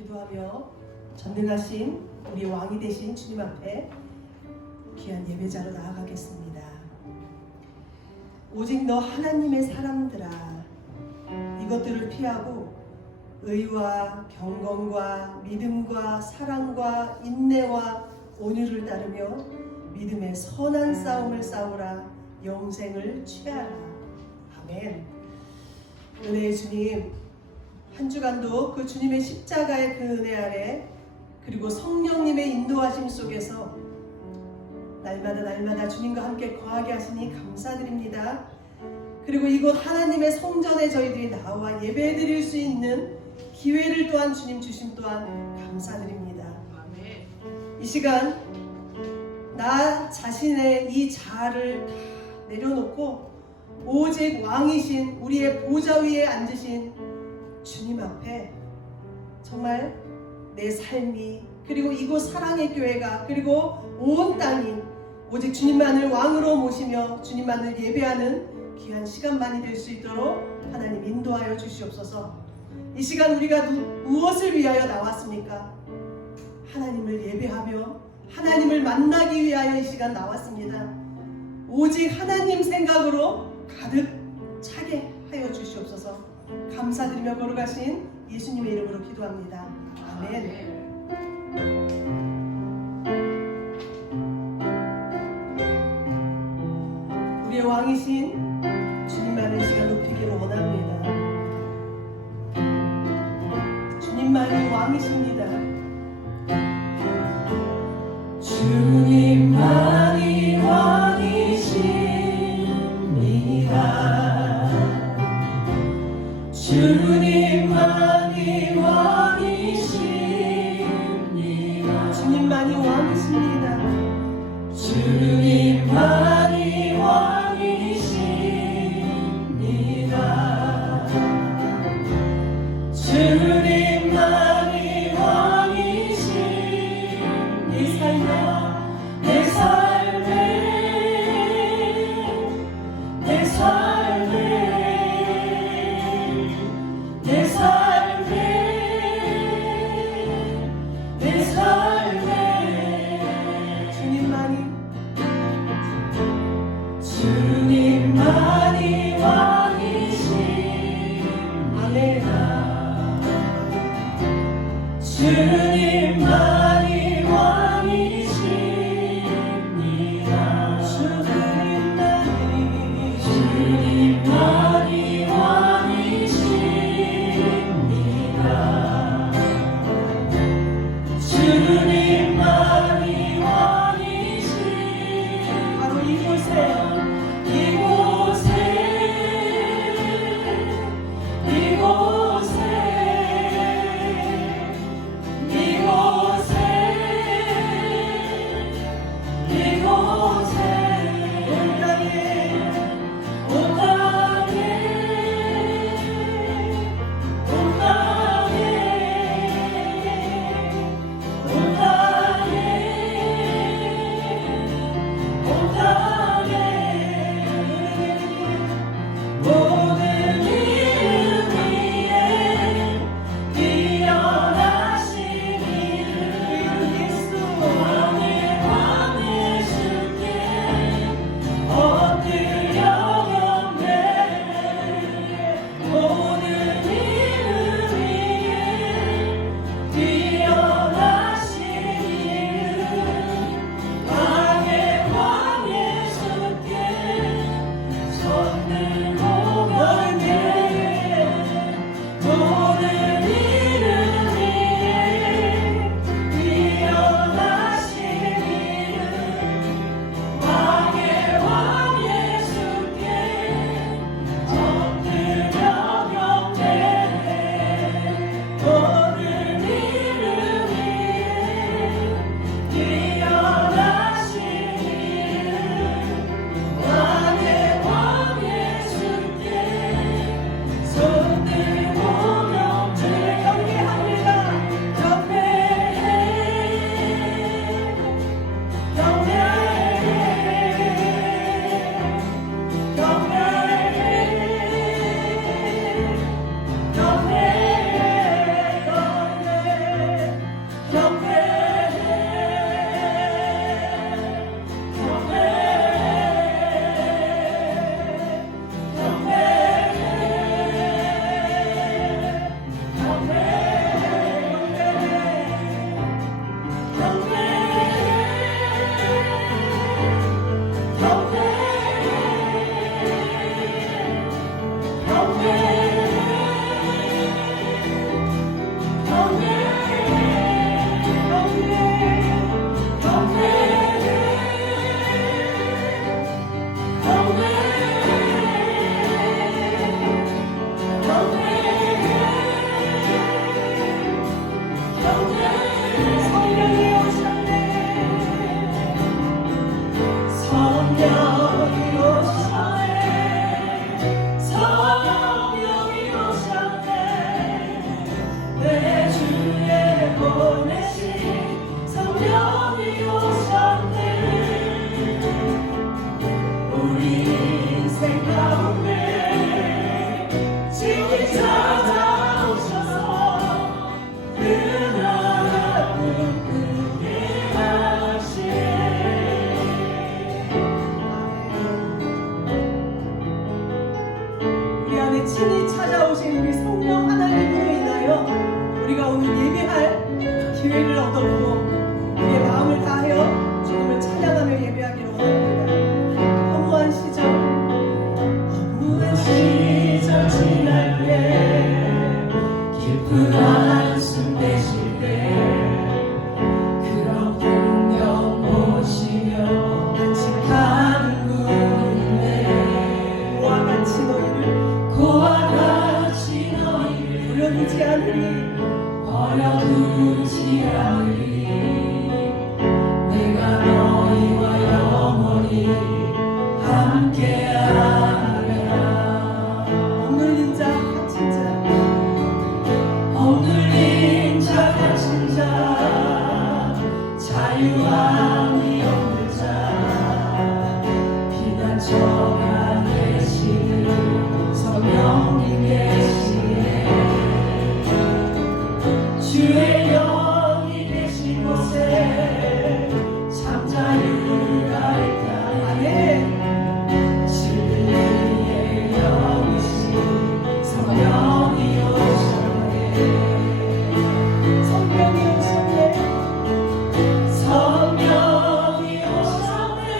기도하며 전능하신 우리 왕이 되신 주님 앞에 귀한 예배자로 나아가겠습니다. 오직 너 하나님의 사람들아, 이것들을 피하고 의와 경건과 믿음과 사랑과 인내와 온유를 따르며 믿음의 선한 싸움을 싸우라. 영생을 취하라. 아멘. 은혜의 주님, 한 주간도 그 주님의 십자가의 그 은혜 아래 그리고 성령님의 인도하심 속에서 날마다 주님과 함께 거하게 하시니 감사드립니다. 그리고 이곳 하나님의 성전에 저희들이 나와 예배드릴 수 있는 기회를 또한 주님 주심 또한 감사드립니다. 이 시간 나 자신의 이 자아를 다 내려놓고 오직 왕이신 우리의 보좌 위에 앉으신 주님 앞에 정말 내 삶이 그리고 이곳 사랑의 교회가 그리고 온 땅이 오직 주님만을 왕으로 모시며 주님만을 예배하는 귀한 시간만이 될 수 있도록 하나님 인도하여 주시옵소서. 이 시간 우리가 무엇을 위하여 나왔습니까? 하나님을 예배하며 하나님을 만나기 위하여 이 시간 나왔습니다. 오직 하나님 생각으로 가득 차게 하여 주시옵소서. 감사드리며 걸어가신 예수님의 이름으로 기도합니다. 아멘. 우리의 왕이신 주님만을 시간 높이기를 원합니다. 주님만이 왕이십니다. 주님만이 왕이십니다. 주님만이 왕이십니다. 주님만이 왕이십니다. 주님만이 왕이십니다. 주님만이 왕이십니다. 내 삶에 내 삶에 내 삶에 내 삶에 주님만이 주님만이 왕이십니다. 주님만이 왕이십니다. 주님만이 왕이십니다. 주님만이 왕이십니다. 바로 이곳에 이곳에 성령이 오셨네. 성령이 오셨네. 성령이 오셨네. 내 주에 보내신 성령이 오셨네. 우리 인생 가운데 진이 찾아오셔서 그 나라 꿈꾸게 하시네. 우리 안에 친히 찾아오신 우리 성령 하나님으로 인하여 우리가 오늘 예배할 기회를 얻었고 우리의 마음을 다하여 주님을 찬양하며 예배하기를 원합니다. 허무한 시절 지날 때 깊은 한숨 내쉴 때 그런 풍경 보시며 같이 가는 꿈인데 고와 같이 너희를 버려두지 않으리 내가 너희와 영원히 함께하리라. 억눌린 자 갇힌 자 자유함이 없는 자 피난처가 되시는 성령님 계시네. 주의 영이 계신 곳에 참 자유가 있다. 아멘. 진리의 영이신 성령이 오셨네. 성령이 오셨네. 성령이 오셨네.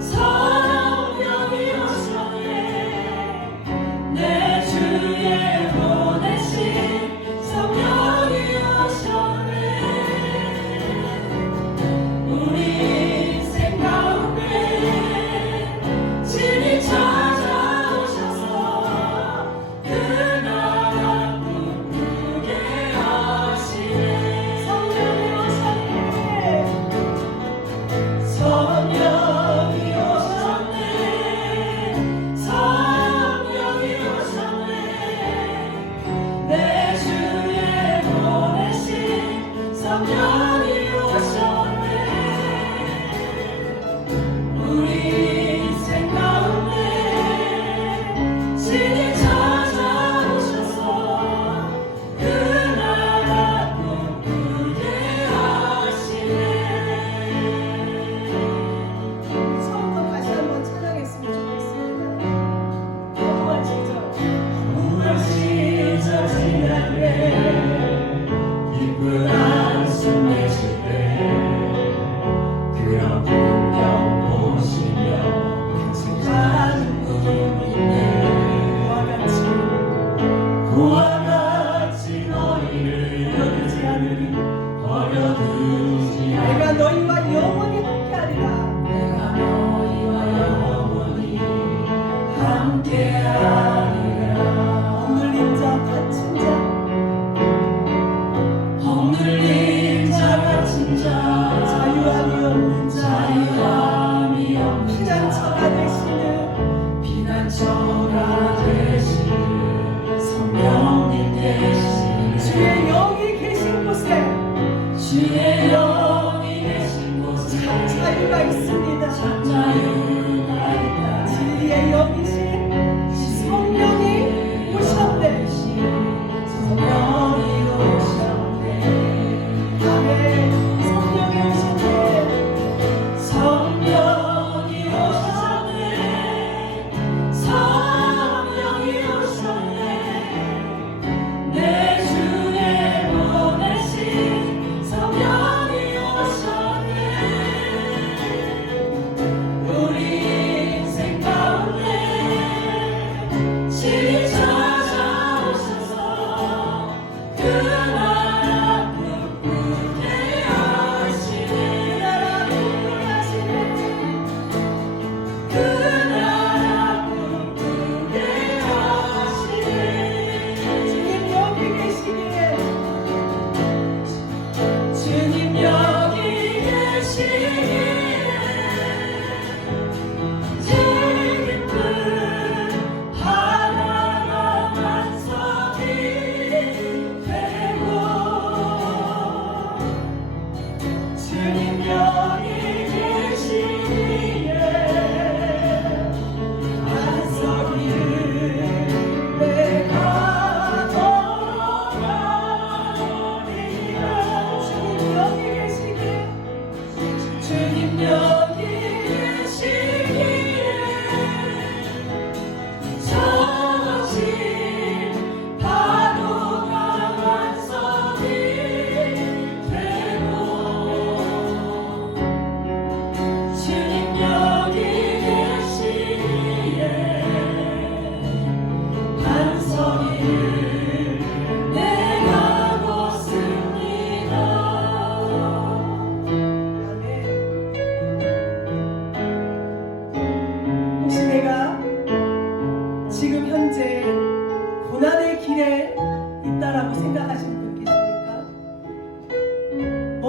성령이 오셨네. 내 주에 보내신 성령이 오셨네. 우리 인생 가운데 진이 찾아오셔서 그 나라 꿈꾸게 하시네. 성령이 오셨네. 성령이 오셨네. 성령이 오셨네. 내 주에 보내신 성령이 오셨네. 우리 인생 가운데 진이 찾아오셔서 그 나라 꿈꾸게 하시네. 처음부터 다시 한번 찬양했으면 좋겠습니다. 허무한 시절 지날 때 기쁜 한숨 내쉴 때 그런 풍경 보시며 같이 가는 꿈인데 고와 같이 너희를 버려두지 않으리. 내가 너희와 영원히 함께하리라. 내가 너희와 영원히 함께하리라. 억눌린 자 갇힌 자 갇힌 자 자유함이 없는 자 피난처가 되시는 성령님 계시네. 주의 영이 계신 곳에 참 자유가 있습니다. 진리의 영이신 성령이 오셨네. 성령이 오셨네. 아멘. 성령이 오셨네. 성령이 오셨네. 성령이 오셨네. 내 주에 보내신 성령이 오셨네. 우리 인생 가운데 친히 찾아오셔서 그 나라 꿈꾸게 하시네. 그 나라 꿈꾸게 하시네. 주님 여기 계시기에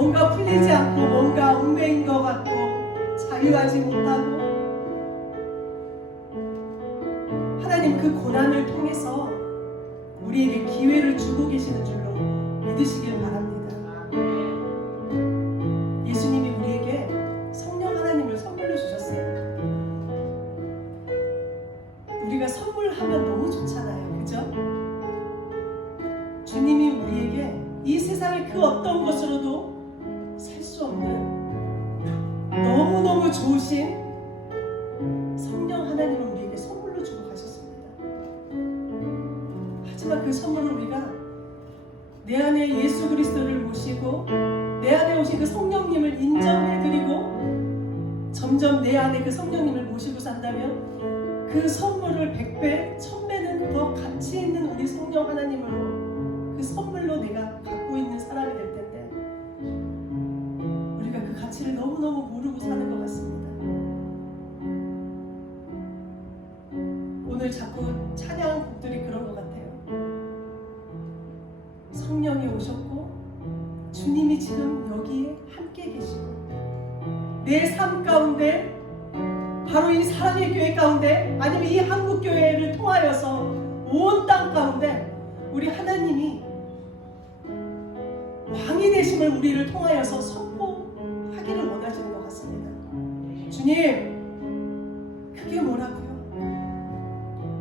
뭔가 풀리지 않고 뭔가 얽매인 것 같고 자유하지 못하고, 하나님 그 고난을 통해서 우리에게 기회를 주고 계시는 줄로 믿으시길 바랍니다. 예수님이 우리에게 성령 하나님을 선물로 주셨어요. 우리가 선물하면 너무 좋잖아요, 그죠? 주님이 우리에게 이 세상의 그 어떤 것으로도 살 수 없는 너무너무 좋으신 성령 하나님을 우리에게 선물로 주고 가셨습니다. 하지만 그 선물을 우리가 내 안에 예수 그리스도를 모시고 내 안에 오신 그 성령님을 인정해드리고 점점 내 안에 그 성령님을 모시고 산다면 그 선물을 100배, 1000배는 더 가치 있는 우리 성령 하나님으로 그 선물로 내가 갖고 있는 사람이 될 텐데, 우리가 그 가치를 너무너무 모르고 사는 것 같습니다. 오늘 자꾸 찬양 곡들이 그런 것 같아요. 성령이 오셨고 주님이 지금 여기에 함께 계시고 내 삶 가운데, 바로 이 사랑의 교회 가운데, 아니면 이 한국교회를 통하여서 온 땅 가운데 우리 하나님이 왕이 되심을 우리를 통하여서 선포하기를 원하시는 것 같습니다. 주님, 그게 뭐라고요?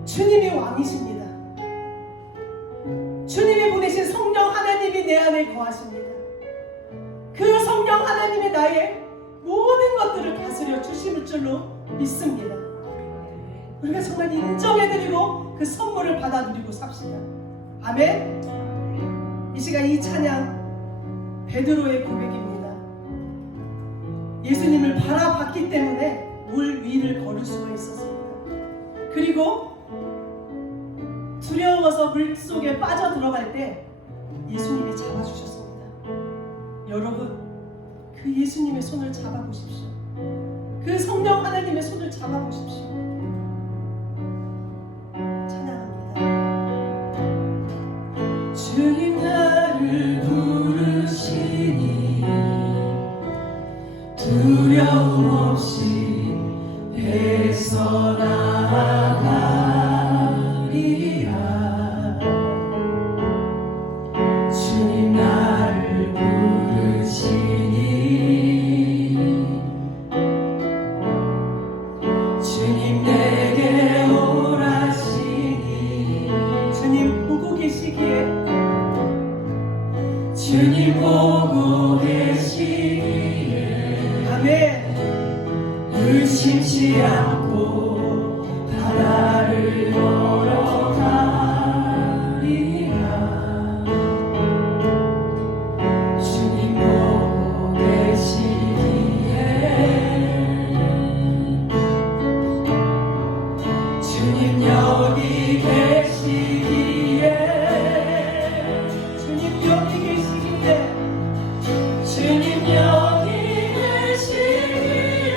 주님이 왕이십니다. 주님이 보내신 성령 하나님이 내 안에 거하십니다. 그 성령 하나님이 나의 모든 것들을 다스려 주실 줄로 믿습니다. 우리가 정말 인정해드리고 그 선물을 받아 누리고 삽시다. 아멘. 이 시간 이 찬양 베드로의 고백입니다. 예수님을 바라봤기 때문에 물 위를 걸을 수가 있었습니다. 그리고 두려워서 물속에 빠져 들어갈 때 예수님이 잡아주셨습니다. 여러분, 그 예수님의 손을 잡아보십시오. 그 성령 하나님의 손을 잡아보십시오. 찬양합니다. 주님 나를 부르시니 두려움 없이 애써 나아가리라. 주님 나를 부르시니 주님 내게 오라시니 주님 보고 계시기에, 주님 보고 계시기에 아멘. 의심치 않고 바다를 걸어가리라. 주님 보고 계시기에 주님 여기 계시기에 주님 여기 계시기에, 주님 여기 계시기에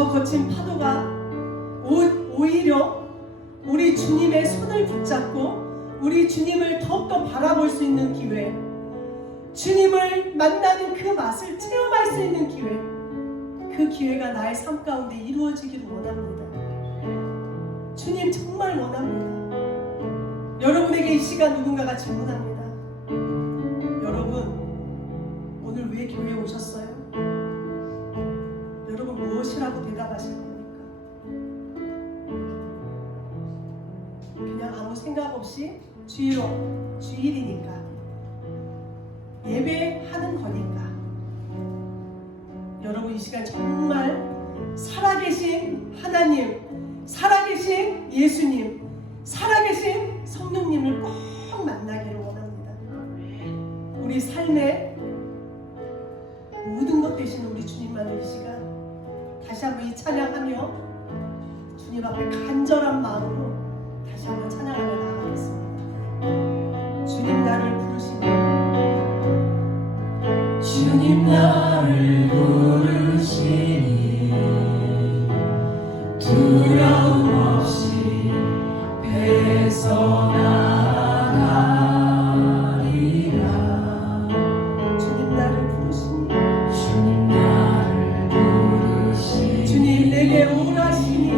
저 거친 파도가 오히려 우리 주님의 손을 붙잡고 우리 주님을 더욱더 바라볼 수 있는 기회, 주님을 만나는 그 맛을 체험할 수 있는 기회, 그 기회가 나의 삶 가운데 이루어지기를 원합니다. 주님 정말 원합니다. 여러분에게 이 시간 누군가가 질문합니다. 여러분, 오늘 왜 교회에 오셨어요? 여러분 무엇이라고 대답하실 겁니까? 그냥 아무 생각 없이 주일이니까, 예배하는 거니까. 여러분 이 시간 정말 살아계신 하나님, 살아계신 예수님, 살아계신 성령님을 꼭 만나기를 원합니다. 우리 삶의 모든 것 되신 우리 주님만을 이 시간 다시 한번 이 찬양하며 주님 앞에 간절한 마음으로 다시 한번 찬양하며 나아가겠습니다. 주님 나를 부르시니, 주님 나를 부르시니 두려움 없이 배서 나가리라. 주님 나를 부르시니, 주님 나를 부르시니 주님 내게 오라시니,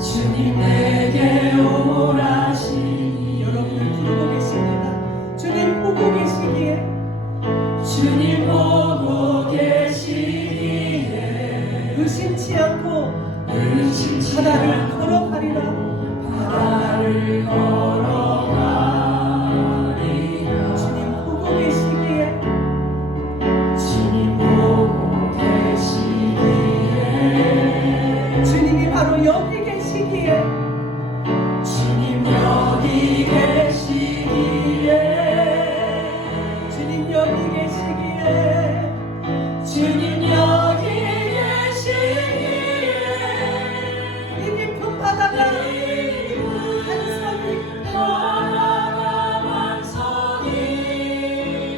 주님 내게 오라시니 여러분을 부르고 계십니다. 주님 보고 계시기에, 주님 보고 계시기에 의심치 않고 의심치 바다를 걸어가리라. 바다를 걸어가리라. 주님 보고 계시기에, 주님 보고 계시기에 주님이 바로 여기 계시기에, 주님 여기 계시기에 주님 여기 계시기에, 주님 여기 계시기에 이 깊은 바다가 한섬이 바다가 완성이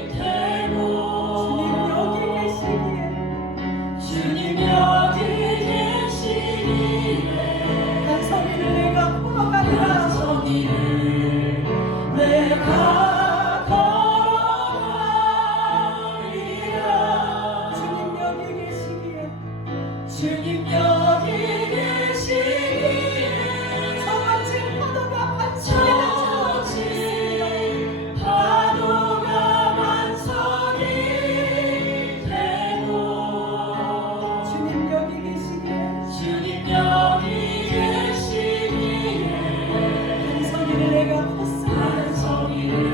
되고 주님 여기 계시기에, 주님 여기 계시기에 한섬이를 내가 걸어가리라. 성이를 내가 걸어가리라. 주님 여기 계시기에, 주님 여기 계시기에 저 거친 파도가 반짝이 저지 파도가 완성이 되고 주님 여기 계시기에, 주님 여기 계시기에 한섬이를 내가 걷습니다. 한성이를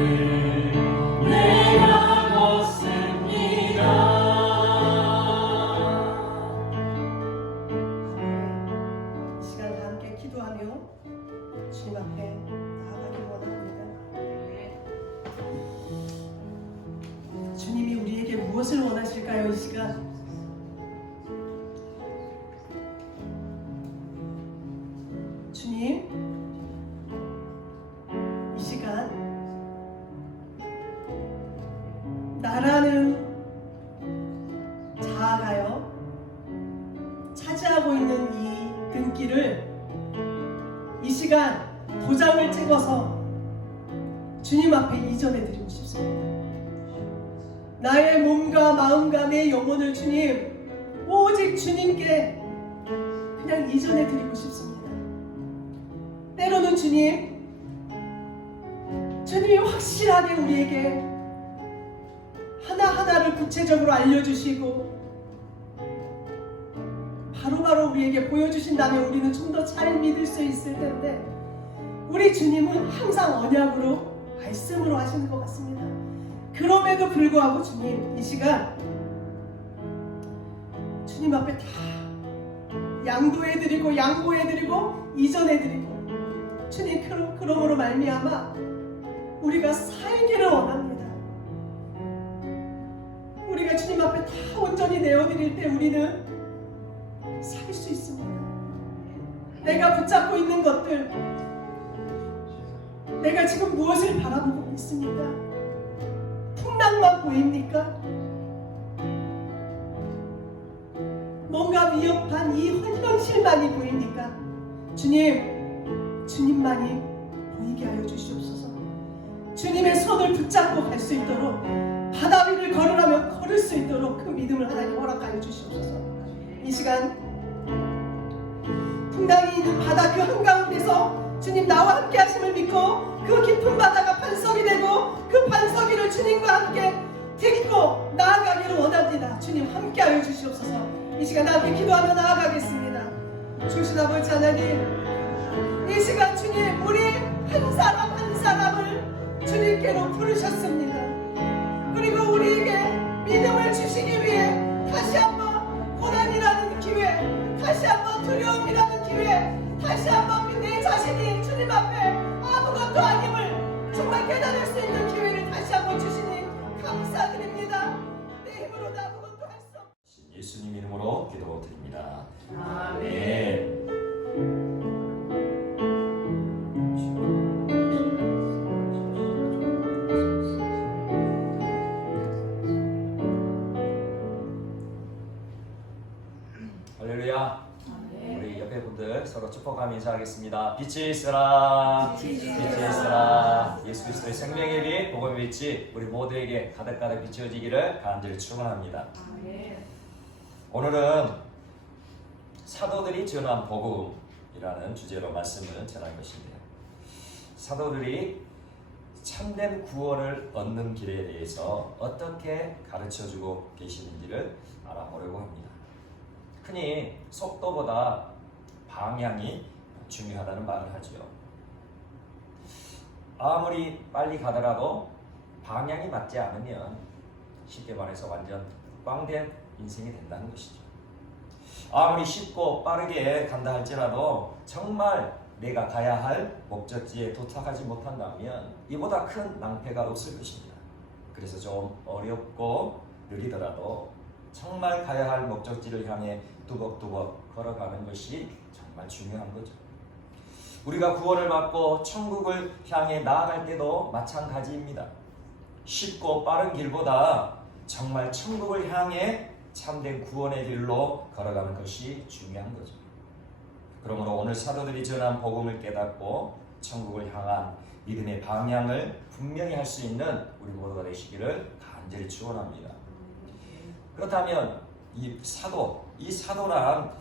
내가 걷습니다. 이 시간 다 함께 기도하며 주님 앞에 나아가길 원합니다. 주님이 우리에게 무엇을 원하실까요? 이 시간 주님, 이 시간 나라는 자아가요 차지하고 있는 이 등기를 이 시간 도장을 찍어서 주님 앞에 이전해 드리고 싶습니다. 나의 몸과 마음과 내 영혼을 주님, 오직 주님께 그냥 이전해 드리고 싶습니다. 때로는 주님이 확실하게 우리에게 하나하나를 구체적으로 알려주시고 바로바로 우리에게 보여주신다면 우리는 좀 더 잘 믿을 수 있을 텐데, 우리 주님은 항상 언약으로 말씀으로 하시는 것 같습니다. 그럼에도 불구하고 주님, 이 시간 주님 앞에 다 양도해드리고 양보해드리고 이전해드리고, 주님 그러므로 말미암아 우리가 살기를 원합니다. 우리가 주님 앞에 다 온전히 내어드릴 때 우리는 살 수 있습니다. 내가 붙잡고 있는 것들, 내가 지금 무엇을 바라보고 있습니까? 풍랑만 보입니까? 위협한 이 현실만이 보입니까? 주님만이 보이게 하여 주시옵소서. 주님의 손을 붙잡고 갈 수 있도록, 바다 위를 걸으라면 걸을 수 있도록 그 믿음을 하나님 허락하여 주시옵소서. 이 시간 풍랑이 있는 바다 그 한가운데서 주님 나와 함께 하심을 믿고 그 깊은 바다가 반석이 되고 그 반석 위를 주님과 함께 딛고 나아가기를 원합니다. 주님 함께하여 주시옵소서. 이 시간 함께 기도하며 나아가겠습니다. 주신 아버지 하나님, 이 시간 주님 우리 한 사람 한 사람을 주님께로 부르셨습니다. 그리고 우리에게 믿음을 주시기 위해 다시 한번 고난이라는 기회, 다시 한번 두려움이라는 기회, 다시 한번 내 자신이 주님 앞에 아무것도 아님을 정말 깨달을 수 있는 기회를 다시 한번 주시니 감사드립니다. 내 힘으로도 아무것도 할 수 없습니다. 예수님 이름으로 기도드립니다. 아멘. 할렐루야. 우리 옆에 분들 서로 축복하며 인사하겠습니다. 빛이 있으라. 빛이 있으라. 예수 그리스도의 생명의 빛, 복음의 빛이 우리 모두에게 가득가득 비춰지기를 간절히 축원합니다. 오늘은 사도들이 전한 복음이라는 주제로 말씀을 전할 것인데요. 사도들이 참된 구원을 얻는 길에 대해서 어떻게 가르쳐주고 계시는지를 알아보려고 합니다. 흔히 속도보다 방향이 중요하다는 말을 하죠. 아무리 빨리 가더라도 방향이 맞지 않으면 쉽게 말해서 완전 꽝된 인생이 된다는 것이죠. 아무리 쉽고 빠르게 간다 할지라도 정말 내가 가야 할 목적지에 도착하지 못한다면 이보다 큰 낭패가 없을 것입니다. 그래서 좀 어렵고 느리더라도 정말 가야 할 목적지를 향해 뚜벅뚜벅 걸어가는 것이 정말 중요한 거죠. 우리가 구원을 받고 천국을 향해 나아갈 때도 마찬가지입니다. 쉽고 빠른 길보다 정말 천국을 향해 참된 구원의 길로 걸어가는 것이 중요한 거죠. 그러므로 오늘 사도들이 전한 복음을 깨닫고 천국을 향한 믿음의 방향을 분명히 할 수 있는 우리 모두가 되시기를 간절히 축원합니다. 그렇다면 이 사도란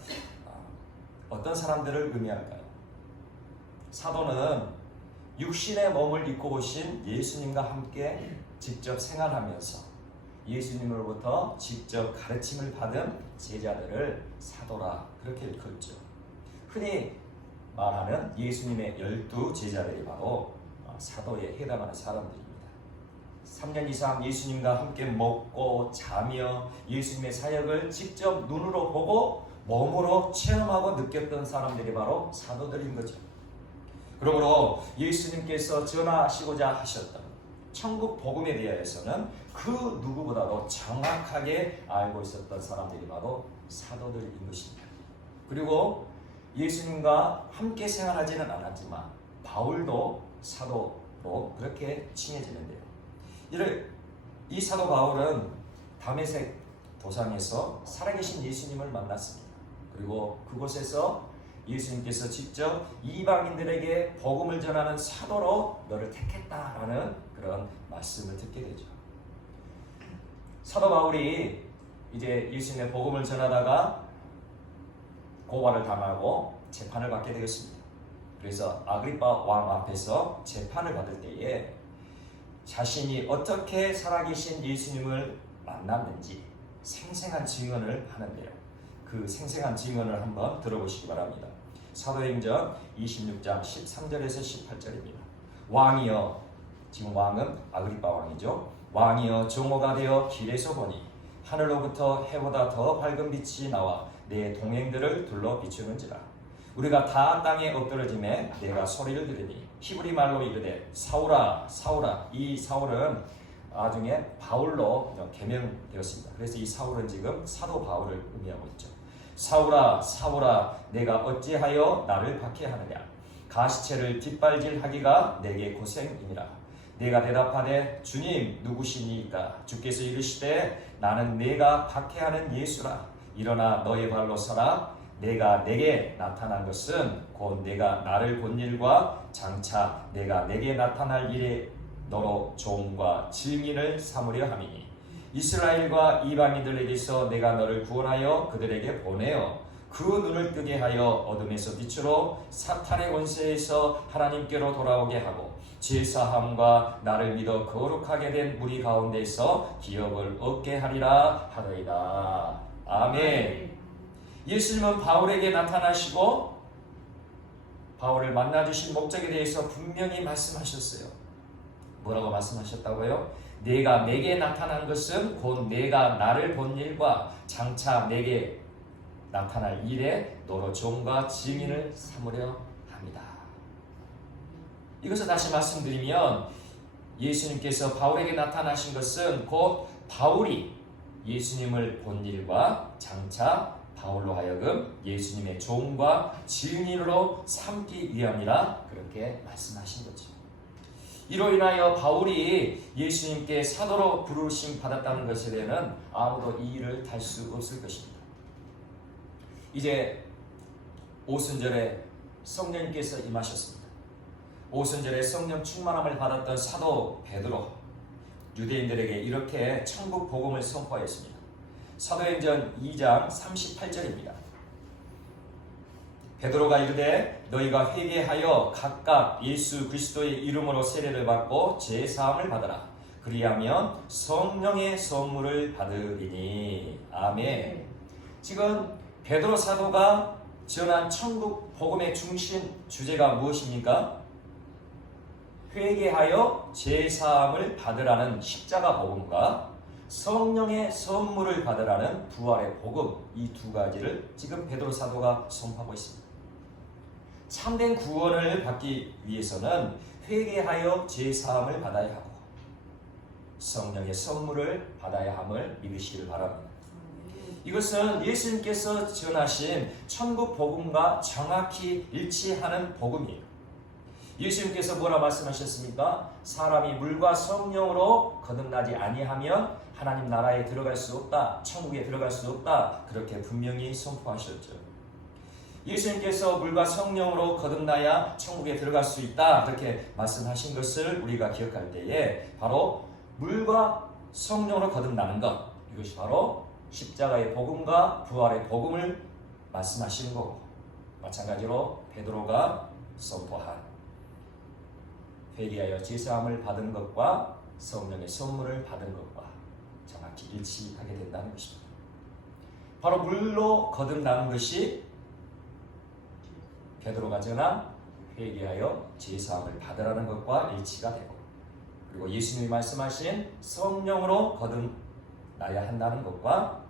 어떤 사람들을 의미할까요? 사도는 육신의 몸을 입고 오신 예수님과 함께 직접 생활하면서 예수님으로부터 직접 가르침을 받은 제자들을 사도라 그렇게 일컫죠. 흔히 말하는 예수님의 12 제자들이 바로 사도에 해당하는 사람들입니다. 3년 이상 예수님과 함께 먹고 자며 예수님의 사역을 직접 눈으로 보고 몸으로 체험하고 느꼈던 사람들이 바로 사도들인 거죠. 그러므로 예수님께서 전하시고자 하셨던 천국 복음에 대해서는 그 누구보다도 정확하게 알고 있었던 사람들이 바로 사도들인 것입니다. 그리고 예수님과 함께 생활하지는 않았지만 바울도 사도로 그렇게 칭해지는데요. 이 사도 바울은 다메섹 도상에서 살아계신 예수님을 만났습니다. 그리고 그곳에서 예수님께서 직접 이방인들에게 복음을 전하는 사도로 너를 택했다라는 그런 말씀을 듣게 되죠. 사도 바울이 이제 예수님의 복음을 전하다가 고발을 당하고 재판을 받게 되었습니다. 그래서 아그리파 왕 앞에서 재판을 받을 때에 자신이 어떻게 살아계신 예수님을 만났는지 생생한 증언을 하는데요. 그 생생한 증언을 한번 들어보시기 바랍니다. 사도행전 26장 13절에서 18절입니다. 왕이여, 지금 왕은 아그리파 왕이죠. 왕이여, 종호가 되어 길에서 보니 하늘로부터 해보다 더 밝은 빛이 나와 내 동행들을 둘러 비추는지라. 우리가 다 땅에 엎드러짐에 내가 소리를 들으니 히브리 말로 이르되 사울아 사울아. 이 사울은 나중에 바울로 개명되었습니다. 그래서 이 사울은 지금 사도 바울을 의미하고 있죠. 사울아 사울아, 내가 어찌하여 나를 박해하느냐. 가시체를 뒷발질하기가 내게 고생이니라. 내가 대답하되 주님 누구시니까. 주께서 이르시되 나는 내가 박해하는 예수라. 일어나 너의 발로 서라. 내가 내게 나타난 것은 곧 내가 나를 본 일과 장차 내가 내게 나타날 일에 너로 종과 증인을 삼으려 함이니 이스라엘과 이방인들에게서 내가 너를 구원하여 그들에게 보내어 그 눈을 뜨게 하여 어둠에서 빛으로 사탄의 권세에서 하나님께로 돌아오게 하고 제사함과 나를 믿어 거룩하게 된 무리 가운데서 기업을 얻게 하리라 하더이다. 아멘. 예수님은 바울에게 나타나시고 바울을 만나주신 목적에 대해서 분명히 말씀하셨어요. 뭐라고 말씀하셨다고요? 내가 내게 나타난 것은 곧 내가 나를 본 일과 장차 내게 나타날 일에 너로 종과 증인을 삼으려 합니다. 이것을 다시 말씀드리면 예수님께서 바울에게 나타나신 것은 곧 바울이 예수님을 본 일과 장차 바울로 하여금 예수님의 종과 증인으로 삼기 위함이라 그렇게 말씀하신 거죠. 이로 인하여 바울이 예수님께 사도로 부르심 받았다는 것에 대해서는 아무도 이의를 달 수 없을 것입니다. 이제 오순절에 성령님께서 임하셨습니다. 오순절에 성령 충만함을 받았던 사도 베드로 유대인들에게 이렇게 천국 복음을 선포하였습니다. 사도행전 2장 38절입니다. 베드로가 이르되 너희가 회개하여 각각 예수 그리스도의 이름으로 세례를 받고 제사함을 받으라. 그리하면 성령의 선물을 받으리니. 아멘. 지금 베드로 사도가 전한 천국 복음의 중심 주제가 무엇입니까? 회개하여 제사함을 받으라는 십자가 복음과 성령의 선물을 받으라는 부활의 복음, 이 두 가지를 지금 베드로 사도가 선포하고 있습니다. 참된 구원을 받기 위해서는 회개하여 제사함을 받아야 하고 성령의 선물을 받아야 함을 믿으시길 바랍니다. 이것은 예수님께서 전하신 천국 복음과 정확히 일치하는 복음이에요. 예수님께서 뭐라 말씀하셨습니까? 사람이 물과 성령으로 거듭나지 아니하면 하나님 나라에 들어갈 수 없다, 천국에 들어갈 수 없다, 그렇게 분명히 선포하셨죠. 예수님께서 물과 성령으로 거듭나야 천국에 들어갈 수 있다, 그렇게 말씀하신 것을 우리가 기억할 때에 바로 물과 성령으로 거듭나는 것, 이것이 바로 십자가의 복음과 부활의 복음을 말씀하시는 거고, 마찬가지로 베드로가 선포한 회개하여 제사함을 받은 것과 성령의 선물을 받은 것과 정확히 일치하게 된다는 것입니다. 바로 물로 거듭나는 것이 베드로가 전한 회개하여 제사함을 받으라는 것과 일치가 되고, 그리고 예수님이 말씀하신 성령으로 거듭나야 한다는 것과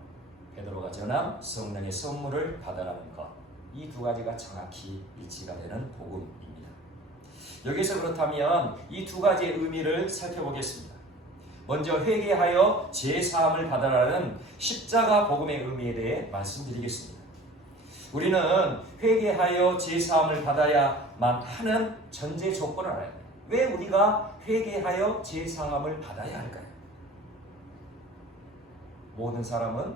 베드로가 전한 성령의 선물을 받으라는 것, 이 두 가지가 정확히 일치가 되는 복음입니다. 여기서 그렇다면 이 두 가지의 의미를 살펴보겠습니다. 먼저 회개하여 제사함을 받으라는 십자가 복음의 의미에 대해 말씀드리겠습니다. 우리는 회개하여 제사함을 받아야만 하는 전제 조건을 알아야 돼요. 왜 우리가 회개하여 제사함을 받아야 할까요? 모든 사람은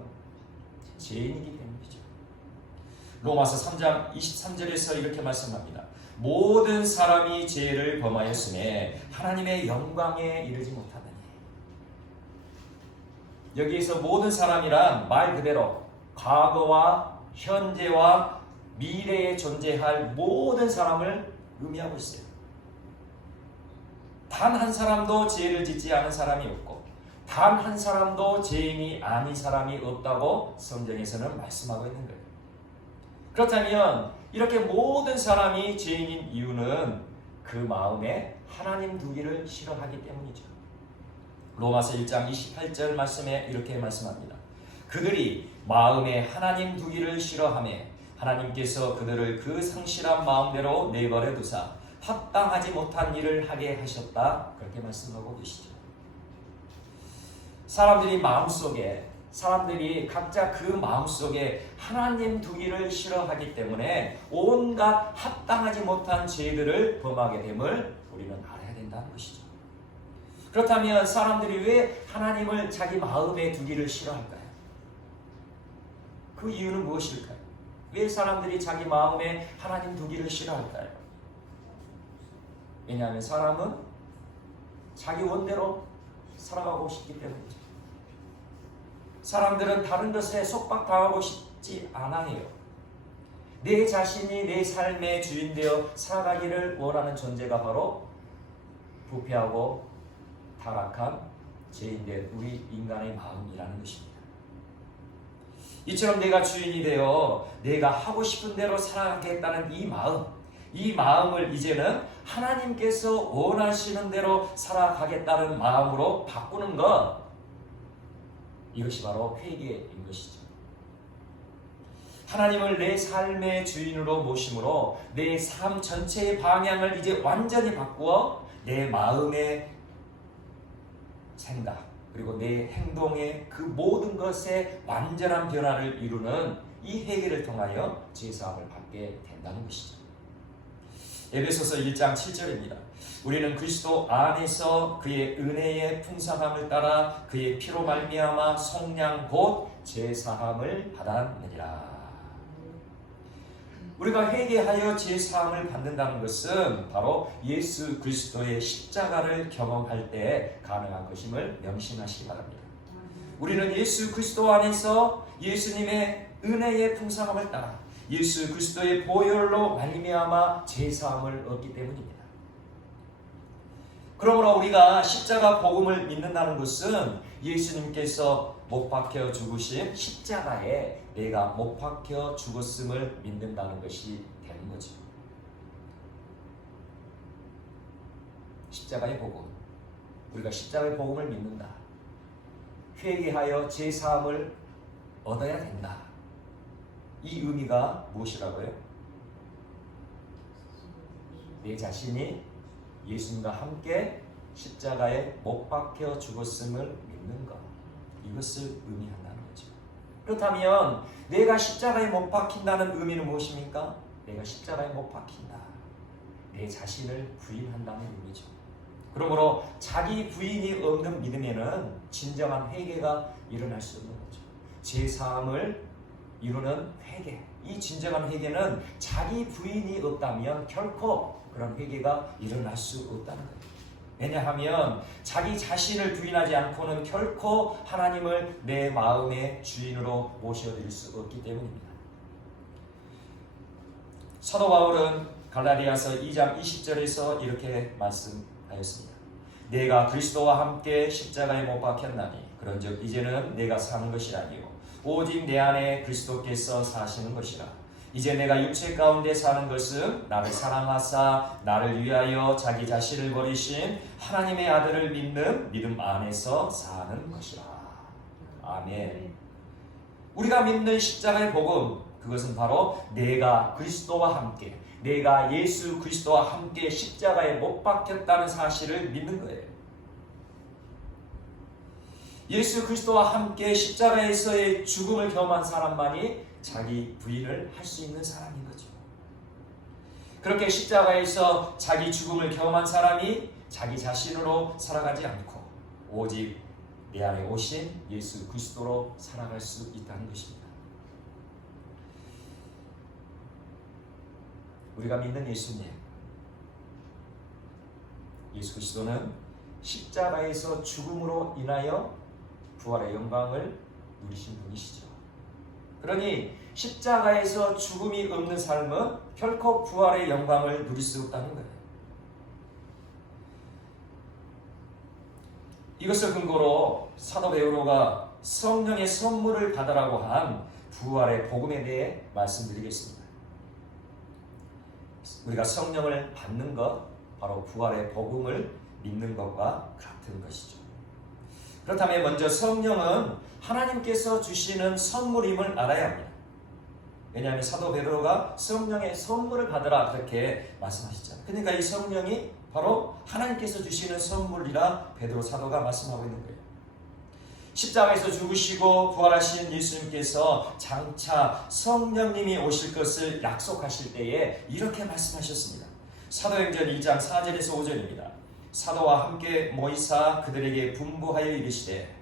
죄인이기 때문이죠. 로마서 3장 23절에서 이렇게 말씀합니다. 모든 사람이 죄를 범하였음에 하나님의 영광에 이르지 못하느니. 여기에서 모든 사람이란 말 그대로 과거와 현재와 미래에 존재할 모든 사람을 의미하고 있어요. 단 한 사람도 죄를 짓지 않은 사람이 없고 단 한 사람도 죄인이 아닌 사람이 없다고 성경에서는 말씀하고 있는 거예요. 그렇다면 이렇게 모든 사람이 죄인인 이유는 그 마음에 하나님 두기를 싫어하기 때문이죠. 로마서 1장 28절 말씀에 이렇게 말씀합니다. 그들이 마음에 하나님 두기를 싫어하며 하나님께서 그들을 그 성실한 마음대로 내버려 두사 합당하지 못한 일을 하게 하셨다, 그렇게 말씀하고 계시죠. 사람들이 각자 그 마음속에 하나님 두기를 싫어하기 때문에 온갖 합당하지 못한 죄들을 범하게 됨을 우리는 알아야 된다는 것이죠. 그렇다면 사람들이 왜 하나님을 자기 마음에 두기를 싫어할까요? 그 이유는 무엇일까요? 왜 사람들이 자기 마음에 하나님 두기를 싫어할까요? 왜냐하면 사람은 자기 원대로 살아가고 싶기 때문이죠. 사람들은 다른 것에 속박당하고 싶지 않아 해요. 내 자신이 내 삶의 주인 되어 살아가기를 원하는 존재가 바로 부패하고 타락한 죄인된 우리 인간의 마음이라는 것입니다. 이처럼 내가 주인이 되어 내가 하고 싶은 대로 살아가겠다는 이 마음을 이제는 하나님께서 원하시는 대로 살아가겠다는 마음으로 바꾸는 것, 이것이 바로 회개인 것이죠. 하나님을 내 삶의 주인으로 모심으로 내 삶 전체의 방향을 이제 완전히 바꾸어 내 마음의 생각 그리고 내 행동의 그 모든 것에 완전한 변화를 이루는 이 회개를 통하여 죄사함을 받게 된다는 것이죠. 에베소서 1장 7절입니다. 우리는 그리스도 안에서 그의 은혜의 풍성함을 따라 그의 피로 말미암아 속량 곧 죄사함을 받았느니라. 우리가 회개하여 죄사함을 받는다는 것은 바로 예수 그리스도의 십자가를 경험할 때 가능한 것임을 명심하시기 바랍니다. 우리는 예수 그리스도 안에서 예수님의 은혜의 풍성함을 따라 예수 그리스도의 보혈로 말미암아 죄사함을 얻기 때문입니다. 그러므로 우리가 십자가 복음을 믿는다는 것은 예수님께서 못 박혀 죽으신 십자가에 내가 못 박혀 죽었음을 믿는다는 것이 되는 거죠. 십자가의 복음, 우리가 십자가의 복음을 믿는다. 회개하여 죄사함을 얻어야 된다. 이 의미가 무엇이라고요? 내 자신이 예수님과 함께 십자가에 못 박혀 죽었음을 믿는 것, 이것을 의미한다는 거죠. 그렇다면 내가 십자가에 못 박힌다는 의미는 무엇입니까? 내가 십자가에 못 박힌다. 내 자신을 부인한다는 의미죠. 그러므로 자기 부인이 없는 믿음에는 진정한 회개가 일어날 수 없는 거죠. 죄사함을 이루는 회개, 이 진정한 회개는 자기 부인이 없다면 결코 그런 회개가 일어날 수 없다는 거예요. 왜냐하면 자기 자신을 부인하지 않고는 결코 하나님을 내 마음의 주인으로 모셔드릴 수 없기 때문입니다. 사도 바울은 갈라디아서 2장 20절에서 이렇게 말씀하였습니다. 내가 그리스도와 함께 십자가에 못 박혔나니 그런즉 이제는 내가 사는 것이 아니요 오직 내 안에 그리스도께서 사시는 것이라. 이제 내가 육체 가운데 사는 것은 나를 사랑하사 나를 위하여 자기 자신을 버리신 하나님의 아들을 믿는 믿음 안에서 사는 것이라. 아멘. 우리가 믿는 십자가의 복음, 그것은 바로 내가 그리스도와 함께, 내가 예수 그리스도와 함께 십자가에 못 박혔다는 사실을 믿는 거예요. 예수 그리스도와 함께 십자가에서의 죽음을 경험한 사람만이 자기 부인을 할 수 있는 사람인 거죠. 그렇게 십자가에서 자기 죽음을 경험한 사람이 자기 자신으로 살아가지 않고 오직 내 안에 오신 예수 그리스도로 살아갈 수 있다는 것입니다. 우리가 믿는 예수님, 예수 그리스도는 십자가에서 죽음으로 인하여 부활의 영광을 누리신 분이시죠. 그러니 십자가에서 죽음이 없는 삶은 결코 부활의 영광을 누릴 수 없다는 거예요. 이것을 근거로 사도 베드로가 성령의 선물을 받으라고 한 부활의 복음에 대해 말씀드리겠습니다. 우리가 성령을 받는 것, 바로 부활의 복음을 믿는 것과 같은 것이죠. 그렇다면 먼저 성령은 하나님께서 주시는 선물임을 알아야 합니다. 왜냐하면 사도 베드로가 성령의 선물을 받으라 그렇게 말씀하셨잖아요. 그러니까 이 성령이 바로 하나님께서 주시는 선물이라 베드로 사도가 말씀하고 있는 거예요. 십자가에서 죽으시고 부활하신 예수님께서 장차 성령님이 오실 것을 약속하실 때에 이렇게 말씀하셨습니다. 사도행전 2장 4절에서 5절입니다. 사도와 함께 모이사 그들에게 분부하여 이르시되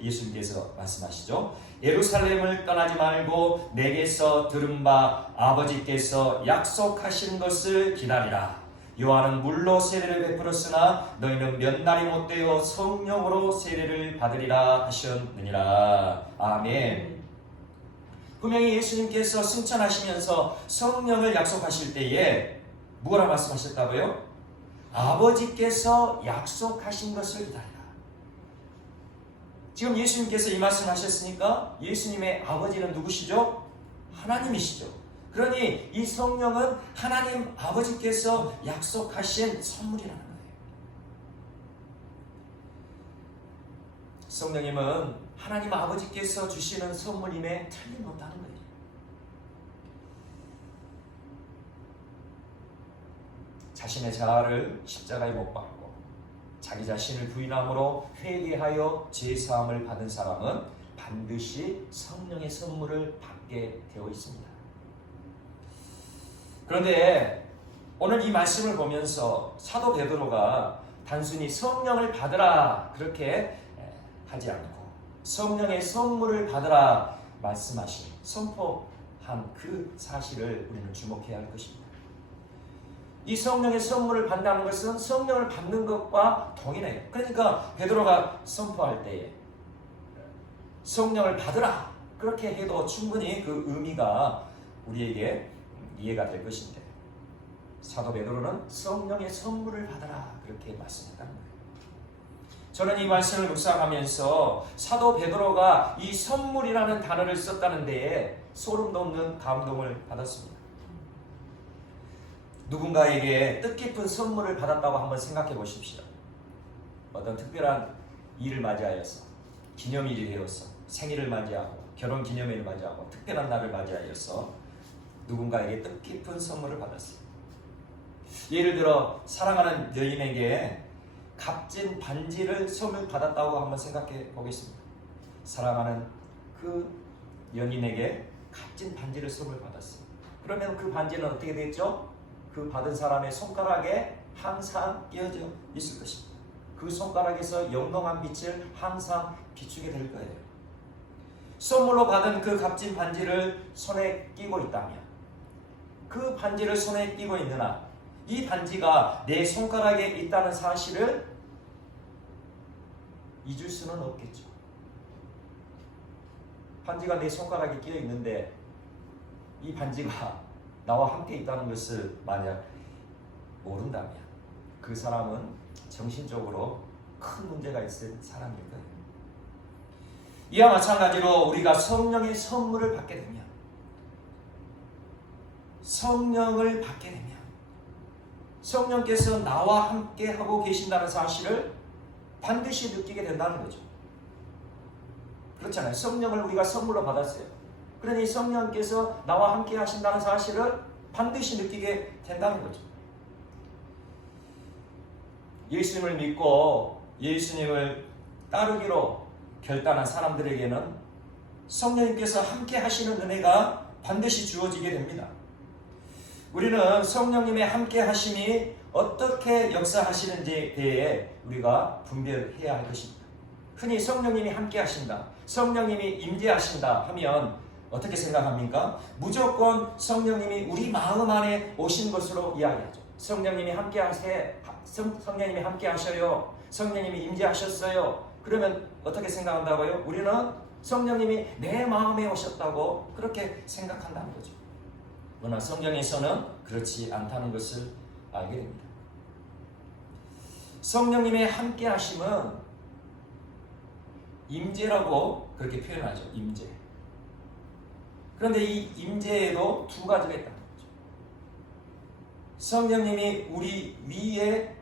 예수님께서 말씀하시죠. 예루살렘을 떠나지 말고 내게서 들은 바 아버지께서 약속하신 것을 기다리라. 요한은 물로 세례를 베풀었으나 너희는 몇 날이 못되어 성령으로 세례를 받으리라 하셨느니라. 아멘. 분명히 예수님께서 승천하시면서 성령을 약속하실 때에 뭐라 말씀하셨다고요? 아버지께서 약속하신 것을 기다리라. 지금 예수님께서 이 말씀하셨으니까 예수님의 아버지는 누구시죠? 하나님이시죠. 그러니 이 성령은 하나님 아버지께서 약속하신 선물이라는 거예요. 성령님은 하나님 아버지께서 주시는 선물임에 틀림없다는 거예요. 자신의 자아를 십자가에 못 박고 자기 자신을 부인함으로 회개하여 죄사함을 받은 사람은 반드시 성령의 선물을 받게 되어 있습니다. 그런데 오늘 이 말씀을 보면서 사도 베드로가 단순히 성령을 받으라 그렇게 하지 않고 성령의 선물을 받으라 말씀하신 선포한 그 사실을 우리는 주목해야 할 것입니다. 이 성령의 선물을 받는다는 것은 성령을 받는 것과 동일해요. 그러니까 베드로가 선포할 때에 성령을 받으라 그렇게 해도 충분히 그 의미가 우리에게 이해가 될 것인데 사도 베드로는 성령의 선물을 받아라 그렇게 말씀했다는 거예요. 저는 이 말씀을 묵상하면서 사도 베드로가 이 선물이라는 단어를 썼다는 데에 소름 돋는 감동을 받았습니다. 누군가에게 뜻깊은 선물을 받았다고 한번 생각해 보십시오. 어떤 특별한 일을 맞이하여서 기념일이 되어서 생일을 맞이하고 결혼 기념일을 맞이하고 특별한 날을 맞이하여서 누군가에게 뜻깊은 선물을 받았어요. 예를 들어 사랑하는 여인에게 값진 반지를 선물 받았다고 한번 생각해 보겠습니다. 사랑하는 그 연인에게 값진 반지를 선물 받았어요. 그러면 그 반지는 어떻게 됐죠? 그 받은 사람의 손가락에 항상 끼어져 있을 것입니다. 그 손가락에서 영롱한 빛을 항상 비추게 될 거예요. 선물로 받은 그 값진 반지를 손에 끼고 있다면 그 반지를 손에 끼고 있느나 이 반지가 내 손가락에 있다는 사실을 잊을 수는 없겠죠. 반지가 내 손가락에 끼어 있는데 이 반지가 나와 함께 있다는 것을 만약 모른다면 그 사람은 정신적으로 큰 문제가 있을 사람일 거예요. 이와 마찬가지로 우리가 성령의 선물을 받게 되면 성령께서 나와 함께 하고 계신다는 사실을 반드시 느끼게 된다는 거죠. 그렇잖아요. 성령을 우리가 선물로 받았어요. 그러니 성령께서 나와 함께 하신다는 사실을 반드시 느끼게 된다는 거죠. 예수님을 믿고 예수님을 따르기로 결단한 사람들에게는 성령님께서 함께 하시는 은혜가 반드시 주어지게 됩니다. 우리는 성령님의 함께 하심이 어떻게 역사하시는지에 대해 우리가 분별해야 할 것입니다. 흔히 성령님이 함께 하신다, 성령님이 임재하신다 하면 어떻게 생각합니까? 무조건 성령님이 우리 마음 안에 오신 것으로 이야기하죠. 성령님이 함께 하셔요. 성령님이 임재하셨어요. 그러면 어떻게 생각한다고요? 우리는 성령님이 내 마음에 오셨다고 그렇게 생각한다는 거죠. 그러나 성경에서는 그렇지 않다는 것을 알게 됩니다. 성령님의 함께 하심은 임재라고 그렇게 표현하죠. 임재. 그런데 이 임재에도 두 가지가 있다는 거죠. 성령님이 우리 위에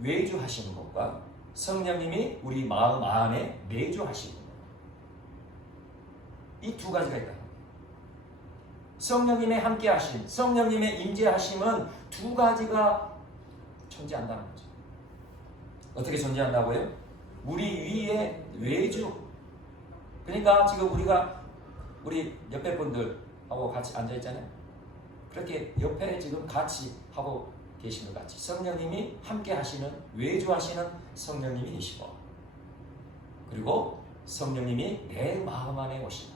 외주하시는 것과 성령님이 우리 마음 안에 내주하시는 것. 이 두 가지가 있다는 거예요. 성령님의 함께하심, 성령님의 임재하심은 두 가지가 존재한다는 거죠. 어떻게 존재한다고요? 우리 위에 외주. 그러니까 지금 우리 옆에 분들하고 같이 앉아 있잖아요. 그렇게 옆에 지금 같이 하고 계신 것 같이 성령님이 함께 하시는 외주하시는 성령님이 계시고, 그리고 성령님이 내 마음 안에 오시는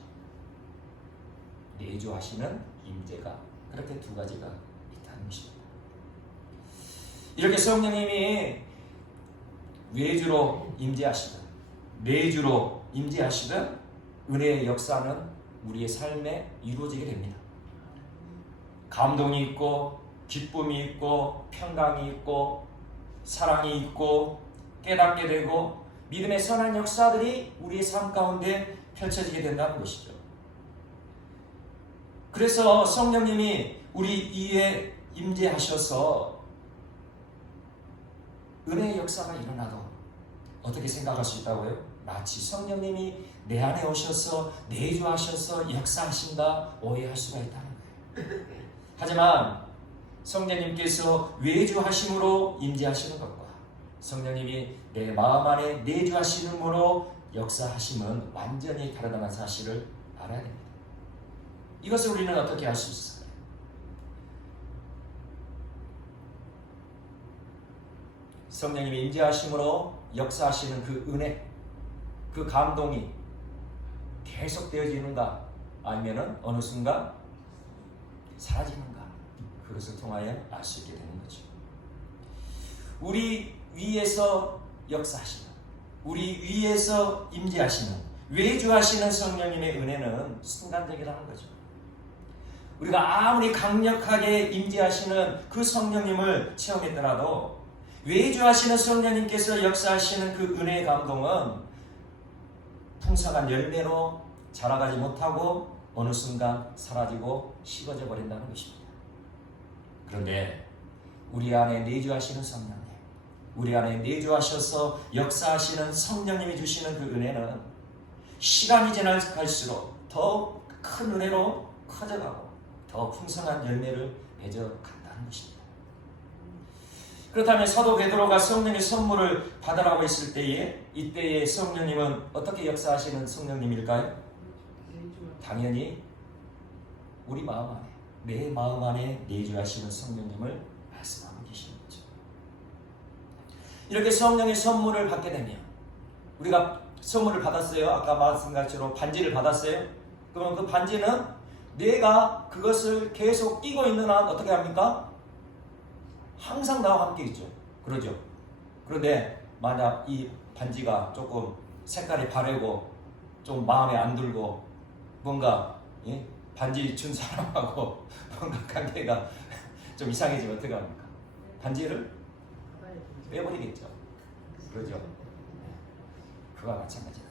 내주하시는 임재가 그렇게 두 가지가 있다는 것입니다. 이렇게 성령님이 외주로 임재하시든 내주로 임재하시든 은혜의 역사는 우리의 삶에 이루어지게 됩니다. 감동이 있고 기쁨이 있고 평강이 있고 사랑이 있고 깨닫게 되고 믿음의 선한 역사들이 우리의 삶 가운데 펼쳐지게 된다는 것이죠. 그래서 성령님이 우리 위에 임재하셔서 은혜의 역사가 일어나도 어떻게 생각할 수 있다고요? 마치 성령님이 내 안에 오셔서 내주하셔서 역사하신다 오해할 수가 있다는 거예요. 하지만 성령님께서 외주하심으로 임재하시는 것과 성령님이 내 마음 안에 내주하심으로 역사하심은 완전히 다르다는 사실을 알아야 됩니다. 이것을 우리는 어떻게 알 수 있을까요? 성령님이 임재하심으로 역사하시는 그 은혜, 그 감동이 계속되어지는가 아니면 어느 순간 사라지는가, 그것을 통하여 알 수 있게 되는 거죠. 우리 위에서 역사하시는, 우리 위에서 임재하시는, 외주하시는 성령님의 은혜는 순간적이라는 거죠. 우리가 아무리 강력하게 임재하시는 그 성령님을 체험했더라도 외주하시는 성령님께서 역사하시는 그 은혜의 감동은 풍성한 열매로 자라가지 못하고 어느 순간 사라지고 식어져 버린다는 것입니다. 그런데 우리 안에 내주하시는 성령님, 우리 안에 내주하셔서 역사하시는 성령님이 주시는 그 은혜는 시간이 지날수록 더 큰 은혜로 커져가고 더 풍성한 열매를 맺어간다는 것입니다. 그렇다면 사도 베드로가 성령의 선물을 받으라고 했을 때에 이때의 성령님은 어떻게 역사하시는 성령님일까요? 당연히 우리 마음 안에, 내 마음 안에 내주하시는 성령님을 말씀하고 계시는 거죠. 이렇게 성령의 선물을 받게 되면 우리가 선물을 받았어요. 아까 말씀드린 것처럼 반지를 받았어요. 그러면 그 반지는 내가 그것을 계속 끼고 있는 한 어떻게 합니까? 항상 나와 함께 있죠. 그러죠. 그런데 만약 이 반지가 조금 색깔이 바래고 좀 마음에 안 들고 뭔가 반지 준 사람하고 뭔가 관계가 좀 이상해지면 어떻게 합니까? 반지를 빼버리겠죠. 그러죠. 그와 마찬가지다.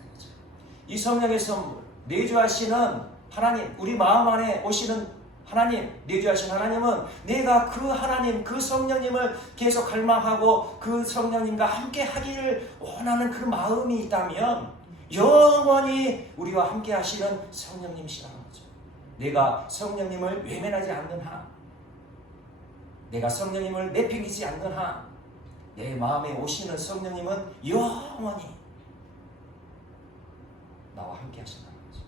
이 성령의 선물, 내주하시는 하나님, 우리 마음 안에 오시는 하나님, 내주하신 하나님은 내가 그 하나님, 그 성령님을 계속 갈망하고 그 성령님과 함께 하기를 원하는 그 마음이 있다면 영원히 우리와 함께 하시는 성령님이시라는 거죠. 내가 성령님을 외면하지 않는 한, 내가 성령님을 내팽기지 않는 한, 내 마음에 오시는 성령님은 영원히 나와 함께 하신다는 거죠.